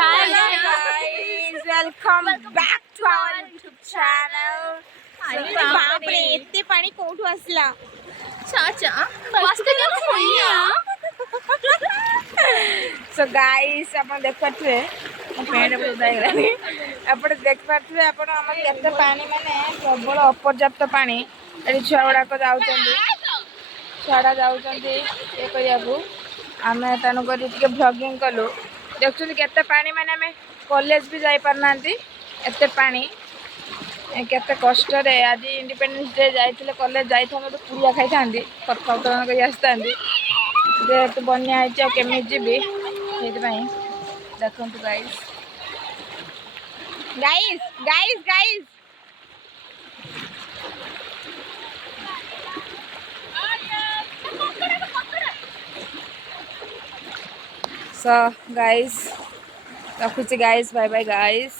Hi guys, welcome back to our YouTube channel. बापरे एते पाणी कोठू असला सो गाइस आपण देखते पेड़ एपटे देख पारे आप केते पानी माने प्रबल अपर्याप्त पानी ये छुआ गुड़ाक छुआ जाऊँगी ये करने आम तेणुक भ्लगिंग कलु देखुं केते पानी माने आम कॉलेज भी जाई पारना एते पानी केते कष्ट आज इंडिपेंडेंस डे जाइए कॉलेज जाई पुड़िया खाई था कथा उत्तोलन कर आसता जेहेतु बनिया केमी जीवी ये देखु guys guys guys guys so guys रखुची गाइस बाय बाय गाइस।